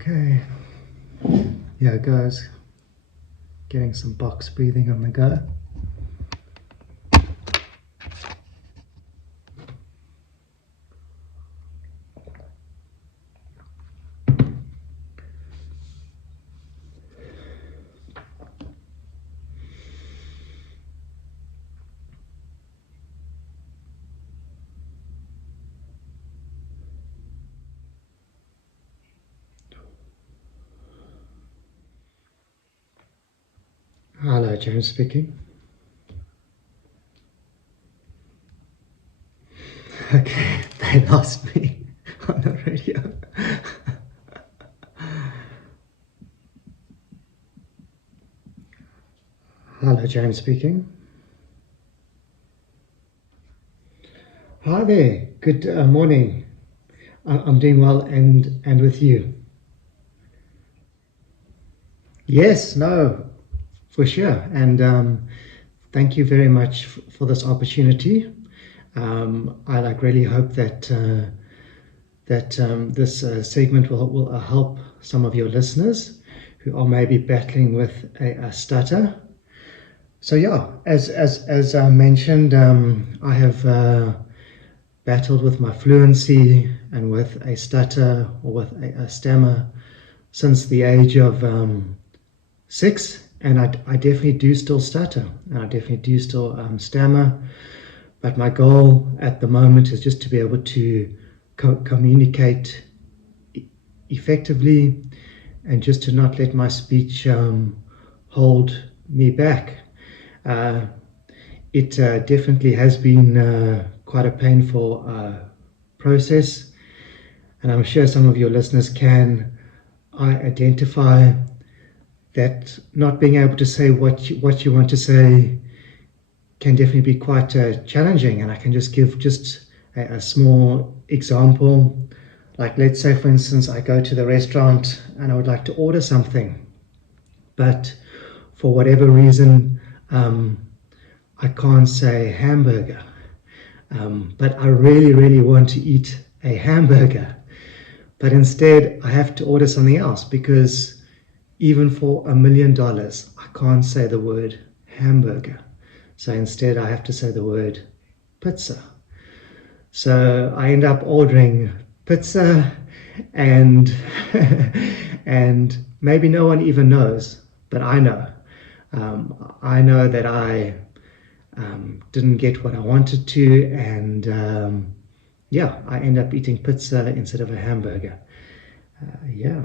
Okay, yeah guys, getting some box breathing on the go. Hello, James speaking. Okay, they lost me on the radio. Hello, James speaking. Hi there, good morning. I'm doing well, and with you? Yes, no, for sure. And thank you very much for this opportunity. I really hope that this segment will help some of your listeners who are maybe battling with a stutter. So yeah, as I mentioned, I have battled with my fluency and with a stutter or with a stammer since the age of 6, and I definitely do still stutter, and I definitely do still stammer. But my goal at the moment is just to be able to communicate effectively, and just to not let my speech hold me back. It definitely has been quite a painful process, and I'm sure some of your listeners can identify that not being able to say what you want to say can definitely be quite challenging. And I can just give a small example. Like, let's say, for instance, I go to the restaurant and I would like to order something, but for whatever reason, I can't say hamburger. But I really, really want to eat a hamburger. But instead, I have to order something else, because even for $1 million, I can't say the word hamburger. So instead, I have to say the word pizza. So I end up ordering pizza, and and maybe no one even knows, but I know. I know that I didn't get what I wanted to, and yeah, I end up eating pizza instead of a hamburger. Yeah.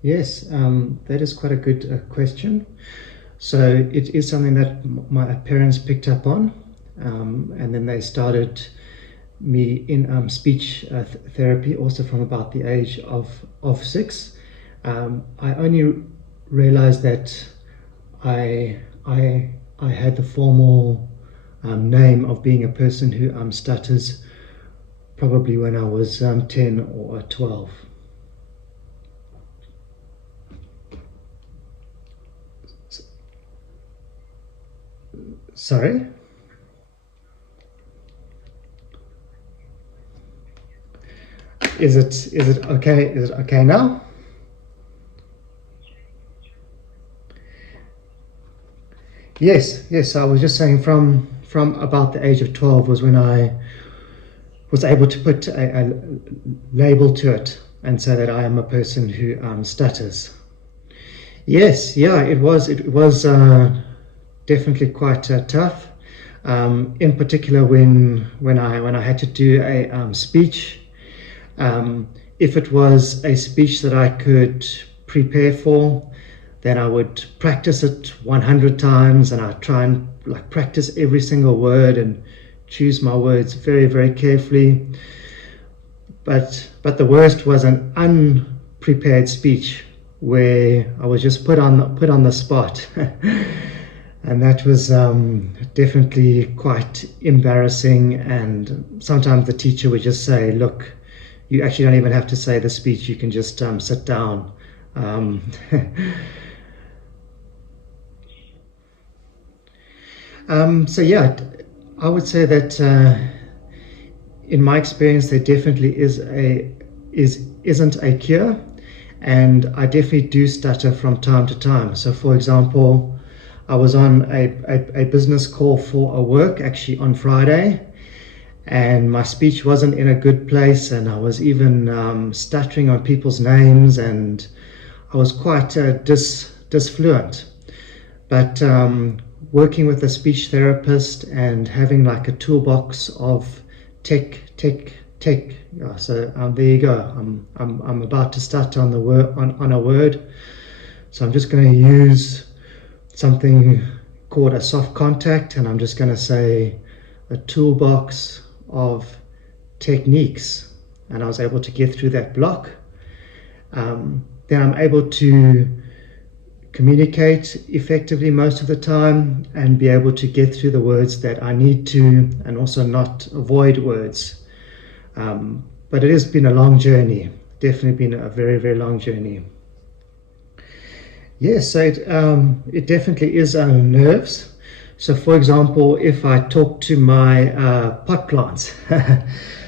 Yes, that is quite a good question. So it is something that my parents picked up on, and then they started me in speech therapy also from about the age of 6. I only realized that I had the formal name of being a person who stutters probably when I was 10 or 12. Sorry? Is it okay? Is it okay now? Yes. I was just saying from about the age of 12 was when I was able to put a label to it and say that I am a person who stutters. Yes, yeah, it was definitely quite tough. In particular, when I had to do a speech. If it was a speech that I could prepare for, then I would practice it 100 times, and I'd try and practice every single word and choose my words very, very carefully. But the worst was an unprepared speech where I was just put on the spot. And that was definitely quite embarrassing. And sometimes the teacher would just say, "Look, you actually don't even have to say the speech. You can just sit down. So yeah, I would say that in my experience, there definitely isn't a cure, and I definitely do stutter from time to time. So, for example, I was on a business call for a work actually on Friday, and my speech wasn't in a good place, and I was even stuttering on people's names, and I was quite disfluent. But working with a speech therapist and having like a toolbox of tech. Yeah, so there you go. I'm about to stutter on the word on a word. So I'm just going to use something called a soft contact, and I'm just going to say a toolbox of techniques. And I was able to get through that block. Then I'm able to communicate effectively most of the time and be able to get through the words that I need to, and also not avoid words. But it has been a long journey, definitely been a very, very long journey. Yes, so it definitely is on nerves. So for example, if I talk to my pot plants,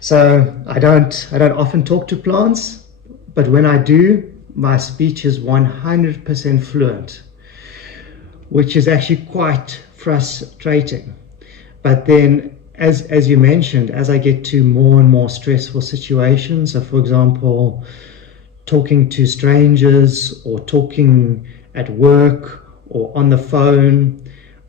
so I don't often talk to plants, but when I do, my speech is 100% fluent, which is actually quite frustrating. But then, as you mentioned, as I get to more and more stressful situations, so for example, talking to strangers or talking at work or on the phone,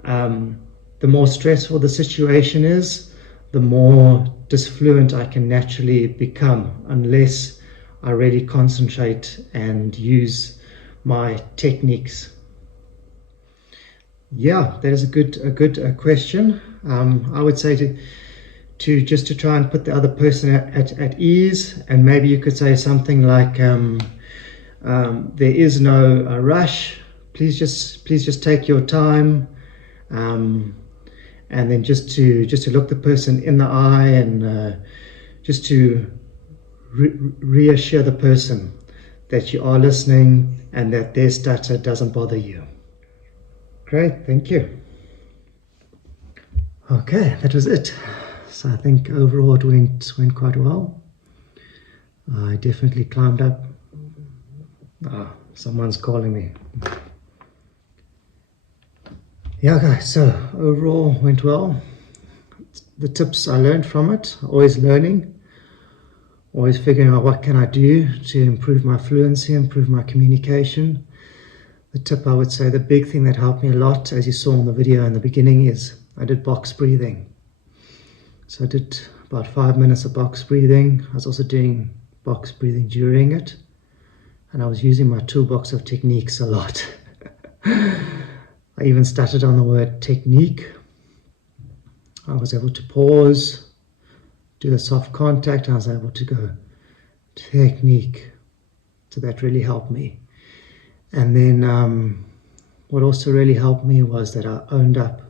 the more stressful the situation is, the more disfluent I can naturally become, unless I really concentrate and use my techniques. Yeah, that is a good question. I would say to try and put the other person at ease, and maybe you could say something like, there is no rush. Please just take your time, and then just to look the person in the eye, and just to reassure the person that you are listening and that their stutter doesn't bother you. Great, thank you. Okay, that was it. So I think overall it went quite well. I definitely climbed up. Someone's calling me. Yeah, guys, so overall went well. The tips I learned from it, always learning, always figuring out what can I do to improve my fluency, improve my communication. The tip I would say, the big thing that helped me a lot, as you saw in the video in the beginning, is I did box breathing. So I did about 5 minutes of box breathing. I was also doing box breathing during it, and I was using my toolbox of techniques a lot. I even stuttered on the word technique. I was able to pause, do a soft contact. I was able to go technique. So that really helped me. And then what also really helped me was that I owned up.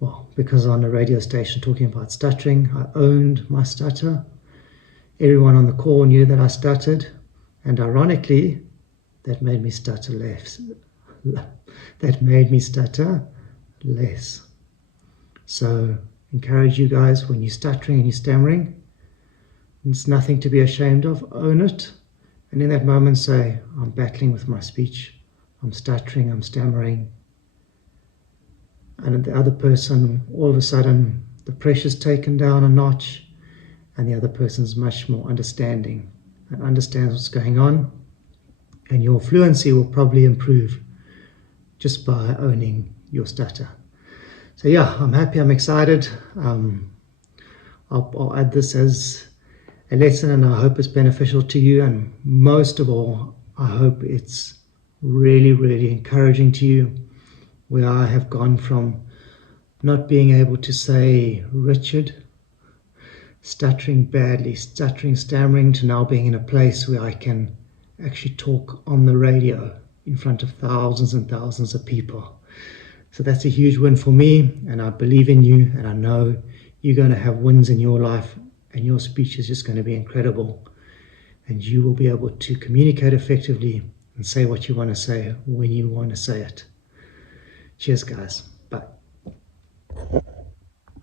Well, because on a radio station talking about stuttering, I owned my stutter. Everyone on the call knew that I stuttered, and ironically, that made me stutter less. That made me stutter less. So, encourage you guys, when you're stuttering and you're stammering, it's nothing to be ashamed of. Own it, and in that moment say, I'm battling with my speech, I'm stuttering, I'm stammering. And the other person, all of a sudden, the pressure's taken down a notch, and the other person's much more understanding and understands what's going on, and your fluency will probably improve just by owning your stutter. So yeah, I'm happy, I'm excited. I'll add this as a lesson, and I hope it's beneficial to you, and most of all, I hope it's really, really encouraging to you, where I have gone from not being able to say Richard, stuttering badly, stuttering, stammering, to now being in a place where I can actually talk on the radio in front of thousands and thousands of people. So that's a huge win for me, and I believe in you, and I know you're going to have wins in your life and your speech is just going to be incredible, and you will be able to communicate effectively and say what you want to say when you want to say it. Cheers, guys. Bye.